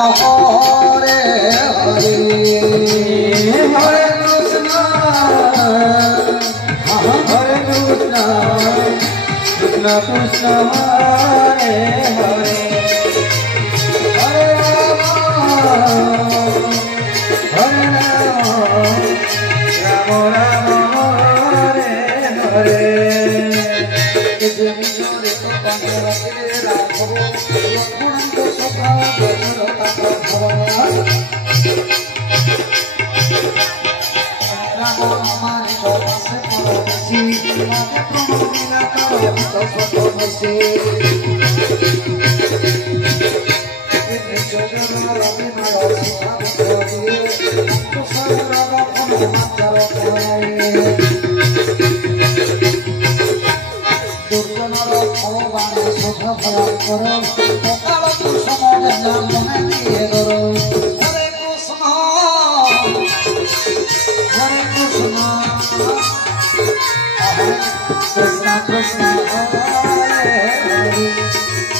हरे हरे हरे कृष्ण कृष्ण कृष्ण हरे हरे हरे राम राम हरे हरे मिशरे तो Krishna Krishna Hare Hare Hare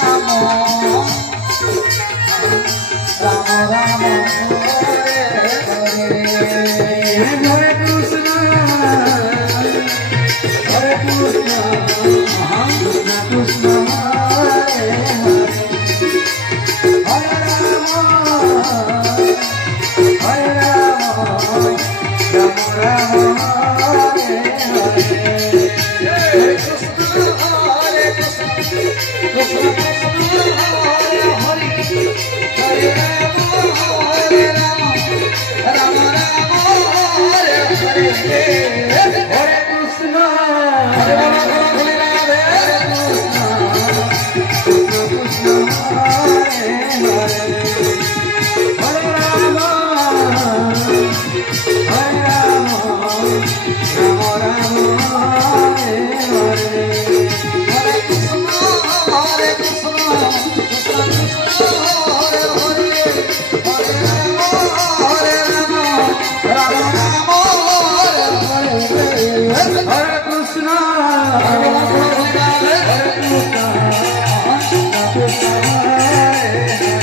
Rama Rama Rama Hare Hare Hare Krishna Krishna Krishna Hare Hare Hare Rama Hare Rama Rama Hare Hare Hare Krishna Krishna Krishna Hare Hare Hare Rama Rama Rama Hare Hare Hare Krishna Hare Rama Hare Krishna Krishna Krishna Hare Hare Hare Rama Hare Rama Rama Rama Hare Hare Hare Krishna Krishna Krishna Hare Hare Hare Rama Rama Rama Hare Hare Hare Krishna Hare Krishna Krishna Hare Hare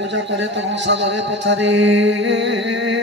पूजा करे तो सादरे पथारे।